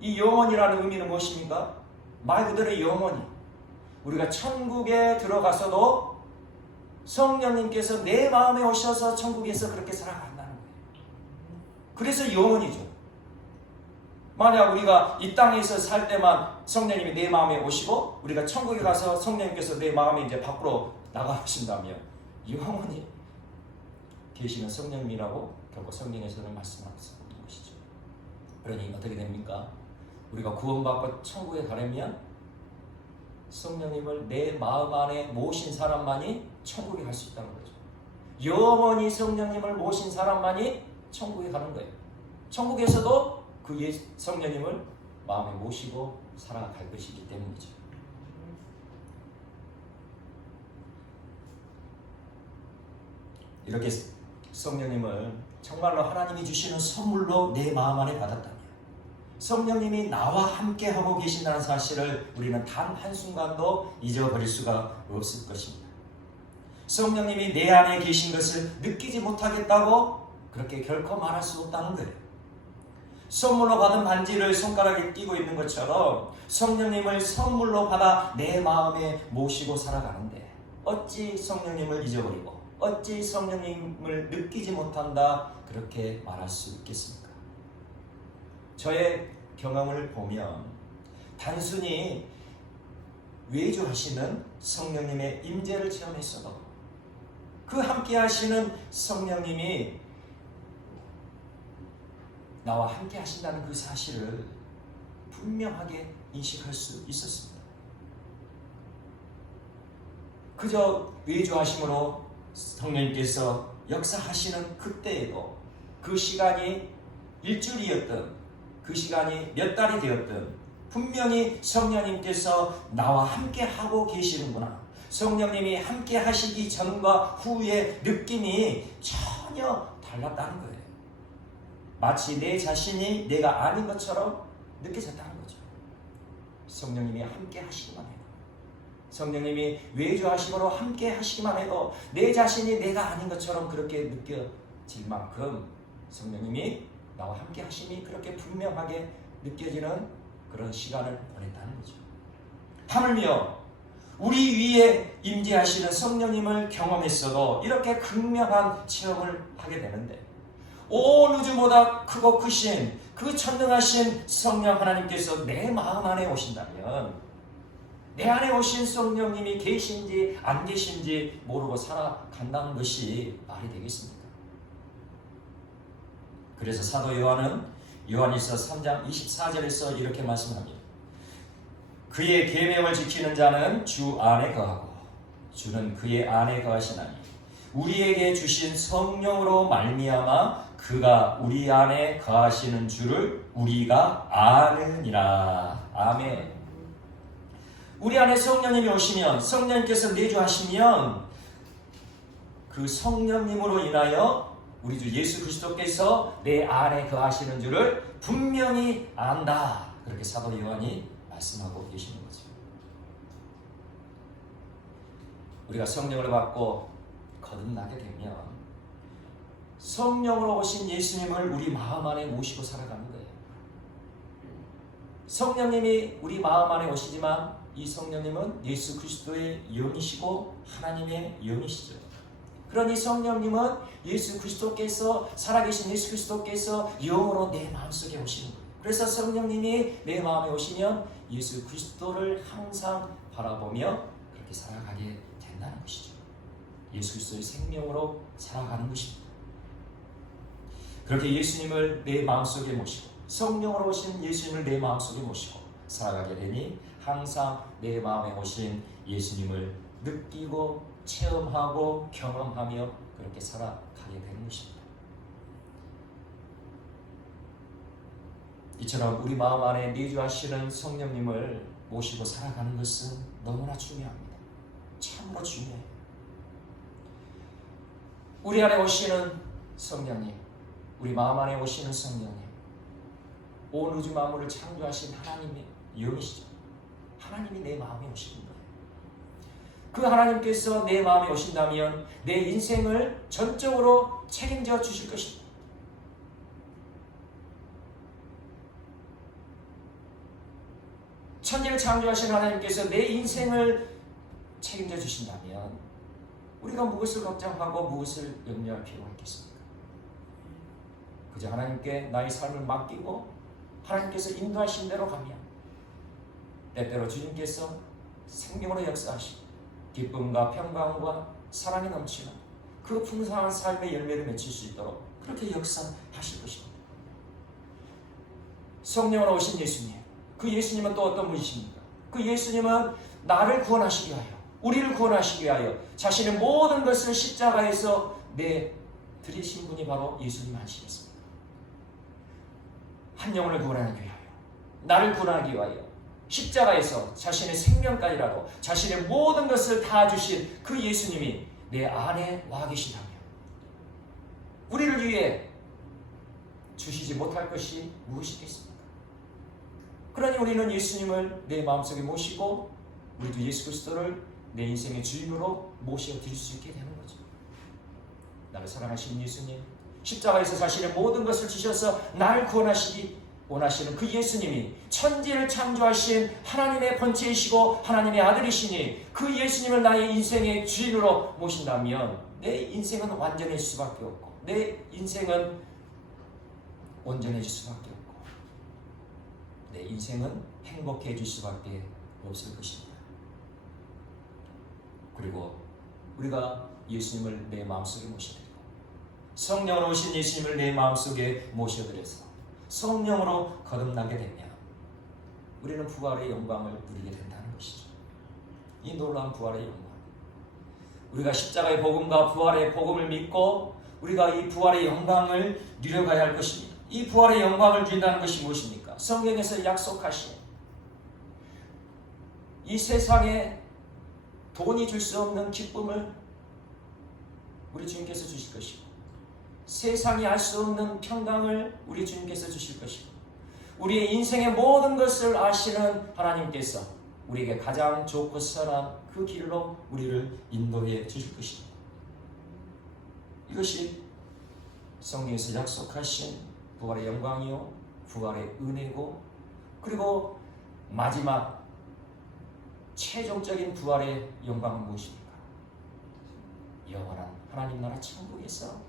이 영원이라는 의미는 무엇입니까? 말 그대로 영원히 우리가 천국에 들어가서도 성령님께서 내 마음에 오셔서 천국에서 그렇게 살아간다는 거예요. 그래서 영원이죠. 만약 우리가 이 땅에서 살 때만 성령님이 내 마음에 오시고 우리가 천국에 가서 성령님께서 내 마음에 이제 밖으로 나가신다면 영원히 계시는 성령님이라고 결국 성경에서는 말씀하고 있는 것이죠. 그러니 어떻게 됩니까? 우리가 구원받고 천국에 가려면 성령님을 내 마음 안에 모신 사람만이 천국에 갈 수 있다는 거죠. 영원히 성령님을 모신 사람만이 천국에 가는 거예요. 천국에서도 그 성령님을 마음에 모시고 살아갈 것이기 때문이죠. 이렇게 성령님을 정말로 하나님이 주시는 선물로 내 마음 안에 받았다면 성령님이 나와 함께 하고 계신다는 사실을 우리는 단 한순간도 잊어버릴 수가 없을 것입니다. 성령님이 내 안에 계신 것을 느끼지 못하겠다고 그렇게 결코 말할 수 없다는 거예요. 선물로 받은 반지를 손가락에 끼고 있는 것처럼 성령님을 선물로 받아 내 마음에 모시고 살아가는데 어찌 성령님을 잊어버리고 어찌 성령님을 느끼지 못한다 그렇게 말할 수 있겠습니까? 저의 경험을 보면 단순히 외주하시는 성령님의 임재를 체험했어도 그 함께 하시는 성령님이 나와 함께 하신다는 그 사실을 분명하게 인식할 수 있었습니다. 그저 외주하심으로 성령님께서 역사하시는 그때에도 그 시간이 일주일이었든 그 시간이 몇 달이 되었든 분명히 성령님께서 나와 함께 하고 계시는구나. 성령님이 함께 하시기 전과 후의 느낌이 전혀 달랐다는 거예요. 마치 내 자신이 내가 아닌 것처럼 느껴졌다는 거죠. 성령님이 함께 하시기만 해도, 성령님이 외주하심으로 함께 하시기만 해도 내 자신이 내가 아닌 것처럼 그렇게 느껴질 만큼 성령님이 나와 함께 하심이 그렇게 분명하게 느껴지는 그런 시간을 보냈다는 거죠. 하물며 우리 위에 임재하시는 성령님을 경험했어도 이렇게 극명한 체험을 하게 되는데, 온 우주보다 크고 크신 그 천능하신 성령 하나님께서 내 마음 안에 오신다면, 내 안에 오신 성령님이 계신지 안 계신지 모르고 살아간다는 것이 말이 되겠습니까? 그래서 사도 요한은 요한일서 3장 24절에서 이렇게 말씀합니다. 그의 계명을 지키는 자는 주 안에 거하고 주는 그의 안에 거하시나니 우리에게 주신 성령으로 말미암아 그가 우리 안에 거하시는 줄을 우리가 아느니라. 아멘. 우리 안에 성령님이 오시면, 성령님께서 내주하시면 그 성령님으로 인하여 우리 주 예수 그리스도께서 내 안에 거하시는 줄을 분명히 안다. 그렇게 사도 요한이 말씀하고 계시는 거죠. 우리가 성령을 받고 거듭나게 되면 성령으로 오신 예수님을 우리 마음 안에 모시고 살아가는 거예요. 성령님이 우리 마음 안에 오시지만 이 성령님은 예수 그리스도의 영이시고 하나님의 영이시죠. 그러니 성령님은 예수 그리스도께서, 살아계신 예수 그리스도께서 영으로 내 마음속에 오시는 거예요. 그래서 성령님이 내 마음에 오시면 예수 그리스도를 항상 바라보며 그렇게 살아가게 된다는 것이죠. 예수 그리스도의 생명으로 살아가는 것입니다. 그렇게 예수님을 내 마음속에 모시고, 성령으로 오신 예수님을 내 마음속에 모시고 살아가게 되니 항상 내 마음에 오신 예수님을 느끼고 체험하고 경험하며 그렇게 살아가게 되는 것입니다. 이처럼 우리 마음 안에 내주하시는 성령님을 모시고 살아가는 것은 너무나 중요합니다. 참으로 중요해요. 우리 안에 오시는 성령님, 우리 마음 안에 오시는 성령님, 온 우주 만물을 창조하신 하나님의 영이시죠. 하나님이 내 마음에 오시는 거예요. 그 하나님께서 내 마음에 오신다면 내 인생을 전적으로 책임져 주실 것입니다. 천지를 창조하신 하나님께서 내 인생을 책임져 주신다면 우리가 무엇을 걱정하고 무엇을 염려할 필요가 있겠습니까? 그저 하나님께 나의 삶을 맡기고 하나님께서 인도하신 대로 가면 때때로 주님께서 생명으로 역사하시고 기쁨과 평강과 사랑이 넘치는 그 풍성한 삶의 열매를 맺힐 수 있도록 그렇게 역사하실 것입니다. 성령으로 오신 예수님, 그 예수님은 또 어떤 분이십니까? 그 예수님은 나를 구원하시기 위하여, 우리를 구원하시기 위하여 자신의 모든 것을 십자가에서 내드리신 분이 바로 예수님 아니시겠습니까? 한 영혼을 구원하기 위하여, 나를 구원하기 위하여 십자가에서 자신의 생명까지라도 자신의 모든 것을 다 주신 그 예수님이 내 안에 와 계시다면 우리를 위해 주시지 못할 것이 무엇이겠습니까? 그러니 우리는 예수님을 내 마음속에 모시고 우리도 예수 그리스도를 내 인생의 주인으로 모셔드릴 수 있게 되는 거죠. 나를 사랑하시는 예수님, 십자가에서 자신의 모든 것을 주셔서 나를 구원하시기 원하시는 그 예수님이 천지를 창조하신 하나님의 본체이시고 하나님의 아들이시니 그 예수님을 나의 인생의 주인으로 모신다면 내 인생은 완전해질 수밖에 없고 내 인생은 온전해질 수밖에 없고 때 인생은 행복해질 수밖에 없을 것입니다. 그리고 우리가 예수님을 내 마음속에 모셔드리고 성령으로 오신 예수님을 내 마음속에 모셔드려서 성령으로 거듭나게 되면 우리는 부활의 영광을 누리게 된다는 것이죠. 이 놀라운 부활의 영광, 우리가 십자가의 복음과 부활의 복음을 믿고 우리가 이 부활의 영광을 누려가야 할 것입니다. 이 부활의 영광을 누린다는 것이 무엇입니까? 성경에서 약속하신 이 세상에 돈이 줄 수 없는 기쁨을 우리 주님께서 주실 것이고, 세상이 알 수 없는 평강을 우리 주님께서 주실 것이고, 우리의 인생의 모든 것을 아시는 하나님께서 우리에게 가장 좋고 선한 그 길로 우리를 인도해 주실 것입니다. 이것이 성경에서 약속하신 부활의 영광이요 부활의 은혜고, 그리고 마지막 최종적인 부활의 영광은 무엇입니까? 영원한 하나님 나라 천국에서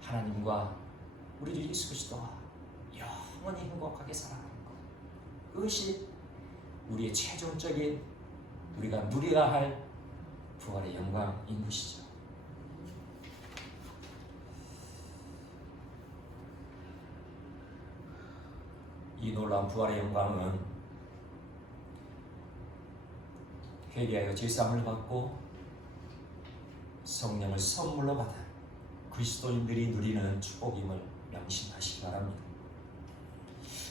하나님과 우리 주 예수 그리스도와 영원히 행복하게 살아가는 것, 그것이 우리의 최종적인 우리가 누려야 할 부활의 영광인 것이죠. 이 놀라운 부활의 영광은 회개하여 죄사함을 받고 성령을 선물로 받은 그리스도인들이 누리는 축복임을 명심하시기 바랍니다.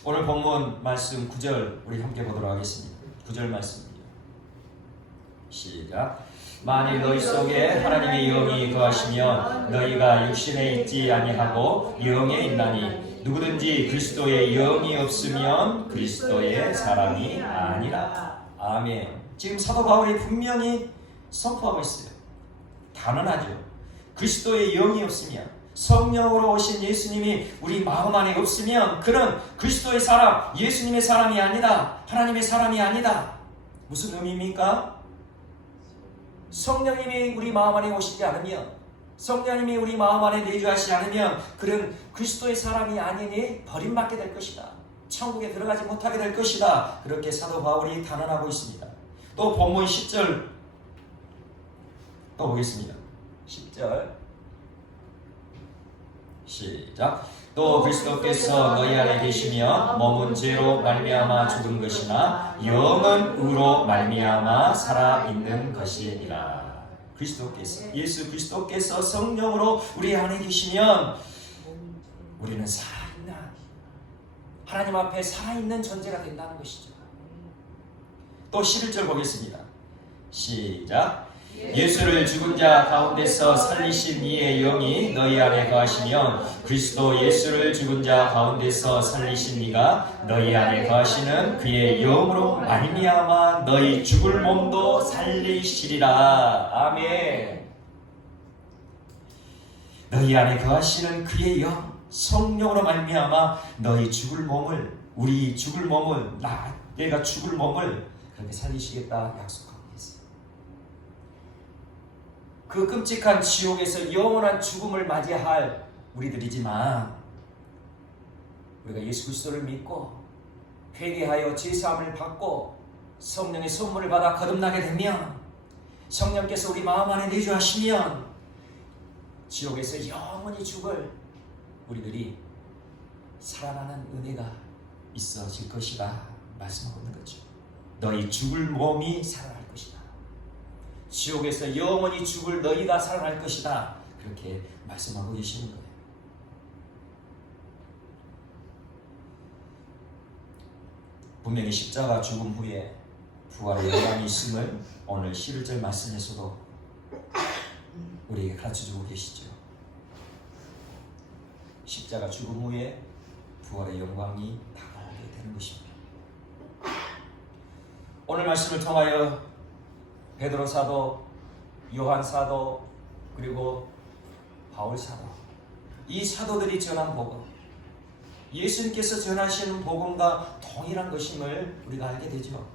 오늘 본문 말씀 9절 우리 함께 보도록 하겠습니다. 9절 말씀입니다. 시작. 만일 너희 속에 하나님의 영이 거하시며 너희가 육신에 있지 아니하고 영에 있나니 누구든지 그리스도의 영이 없으면 그리스도의 사람이 아니라. 아멘. 지금 사도 바울이 분명히 선포하고 있어요. 단언하죠. 그리스도의 영이 없으면, 성령으로 오신 예수님이 우리 마음 안에 없으면 그는 그리스도의 사람, 예수님의 사람이 아니다. 하나님의 사람이 아니다. 무슨 의미입니까? 성령님이 우리 마음 안에 오시지 않으면, 성령님이 우리 마음 안에 내주하시지 않으면 그는 그리스도의 사람이 아니니 버림받게 될 것이다. 천국에 들어가지 못하게 될 것이다. 그렇게 사도 바울이 단언하고 있습니다. 또 본문 10절 또 보겠습니다. 10절 시작. 또 그리스도께서 너희 안에 계시며 몸은 죄로 말미암아 죽은 것이나 영은 의로 말미암아 살아있는 것이니라. 그리스도께서, 예수 그리스도께서 성령으로 우리 안에 계시면 우리는 살아있는, 하나님 앞에 살아있는 존재가 된다는 것이죠. 또 11절 보겠습니다. 시작. 예수를 죽은 자 가운데서 살리신 이의 영이 너희 안에 거하시면 그리스도 예수를 죽은 자 가운데서 살리신 이가 너희 안에 거하시는 그의 영으로 말미암아 너희 죽을 몸도 살리시리라. 아멘. 너희 안에 거하시는 그의 영, 성령으로 말미암아 너희 죽을 몸을, 우리 죽을 몸을, 내가 죽을 몸을 그렇게 살리시겠다 약속하고 계세요. 그 끔찍한 지옥에서 영원한 죽음을 맞이할 우리들이지만 우리가 예수 그리스도를 믿고 회개하여 죄사함을 받고 성령의 선물을 받아 거듭나게 되면, 성령께서 우리 마음 안에 내주하시면 지옥에서 영원히 죽을 우리들이 살아나는 은혜가 있어질 것이다 말씀하고 있는 거죠. 너희 죽을 몸이 살아날 것이다. 지옥에서 영원히 죽을 너희가 살아날 것이다. 그렇게 말씀하고 계시는 거예요. 분명히 십자가 죽음 후에 부활의 영광이 있음을 오늘 11절 말씀에서도 우리에게 가르쳐주고 계시죠. 십자가 죽음 후에 부활의 영광이 다가오게 되는 것입니다. 오늘 말씀을 통하여 베드로 사도, 요한 사도, 그리고 바울 사도, 이 사도들이 전한 복음, 예수님께서 전하시는 복음과 동일한 것임을 우리가 알게 되죠.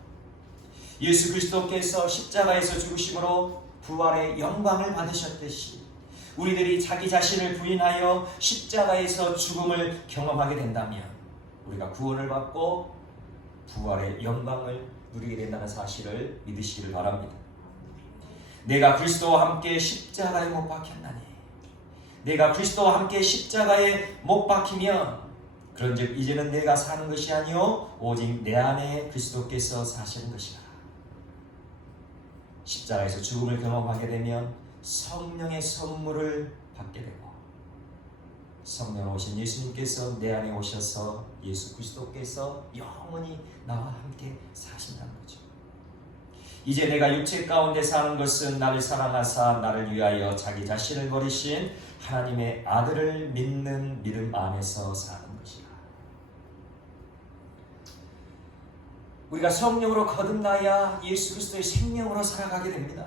예수 그리스도께서 십자가에서 죽으심으로 부활의 영광을 받으셨듯이 우리들이 자기 자신을 부인하여 십자가에서 죽음을 경험하게 된다면 우리가 구원을 받고 부활의 영광을 누리게 된다는 사실을 믿으시기를 바랍니다. 내가 그리스도와 함께 십자가에 못 박혔나니, 내가 그리스도와 함께 십자가에 못 박히면 그런즉 이제는 내가 사는 것이 아니요 오직 내 안에 그리스도께서 사시는 것이라. 십자가에서 죽음을 경험하게 되면 성령의 선물을 받게 되고, 성령 오신 예수님께서 내 안에 오셔서 예수 그리스도께서 영원히 나와 함께 사신다는 거죠. 이제 내가 육체 가운데 사는 것은 나를 사랑하사 나를 위하여 자기 자신을 버리신 하나님의 아들을 믿는 믿음 안에서 사는 것이라. 우리가 성령으로 거듭나야 예수 그리스도의 생명으로 살아가게 됩니다.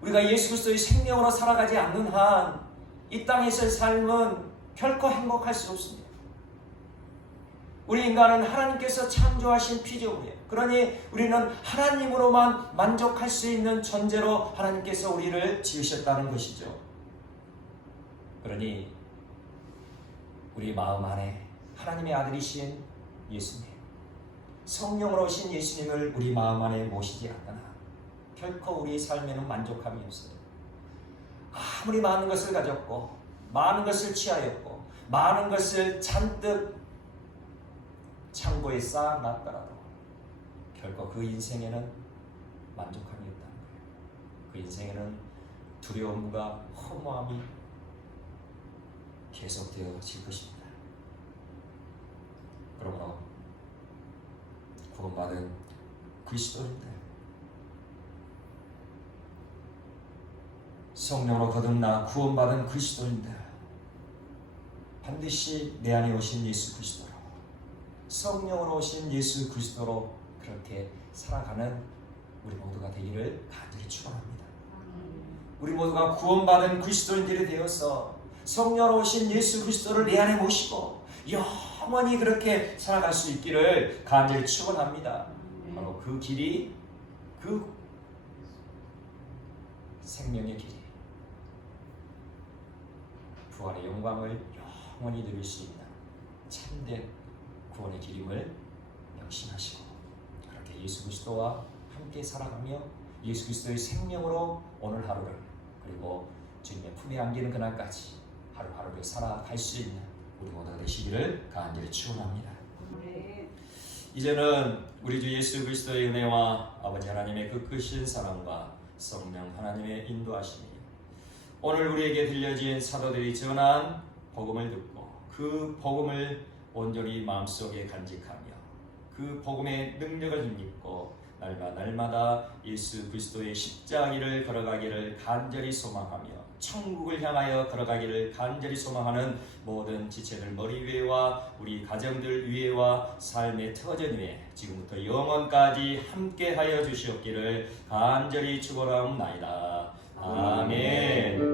우리가 예수 그리스도의 생명으로 살아가지 않는 한 이 땅에서의 삶은 결코 행복할 수 없습니다. 우리 인간은 하나님께서 창조하신 피조물이에요. 그러니 우리는 하나님으로만 만족할 수 있는 존재로 하나님께서 우리를 지으셨다는 것이죠. 그러니 우리 마음 안에 하나님의 아들이신 예수님, 성령으로 오신 예수님을 우리 마음 안에 모시지 않는 한 결코 우리의 삶에는 만족함이 없어요. 아무리 많은 것을 가졌고 많은 것을 취하였고 많은 것을 잔뜩 창고에 쌓아놨더라도 결코 그 인생에는 만족함이 없다는 거예요. 그 인생에는 두려움과 허무함이 계속되어질 것입니다. 그러므로 구원받은 그리스도인들, 성령으로 거듭나 구원받은 그리스도인들, 반드시 내 안에 오신 예수 그리스도로, 성령으로 오신 예수 그리스도로 그렇게 살아가는 우리 모두가 되기를 간절히 축원합니다. 우리 모두가 구원받은 그리스도인들이 되어서 성령으로 오신 예수 그리스도를 내 안에 모시고 영원히 그렇게 살아갈 수 있기를 간절히 축원합니다. 바로 그 길이, 그 생명의 길이, 부활의 영광을 영원히 누릴 수 있는 참된 구원의 길임을 명심하시고 그렇게 예수 그리스도와 함께 살아가며 예수 그리스도의 생명으로 오늘 하루를, 그리고 주님의 품에 안기는 그날까지 하루하루를 살아갈 수 있는 우리 모두가 되시기를 간절히 축원합니다. 이제는 우리 주 예수 그리스도의 은혜와 아버지 하나님의 그 크신 사랑과 성령 하나님의 인도하심이 오늘 우리에게 들려진 사도들이 전한 복음을 듣고 그 복음을 온전히 마음속에 간직하며 그 복음의 능력을 힘입고 날마다 예수 그리스도의 십자가를 걸어가기를 간절히 소망하며 천국을 향하여 걸어가기를 간절히 소망하는 모든 지체들 머리 위에와 우리 가정들 위에와 삶의 터전 위에 지금부터 영원까지 함께하여 주시옵기를 간절히 축원하옵나이다. 아멘.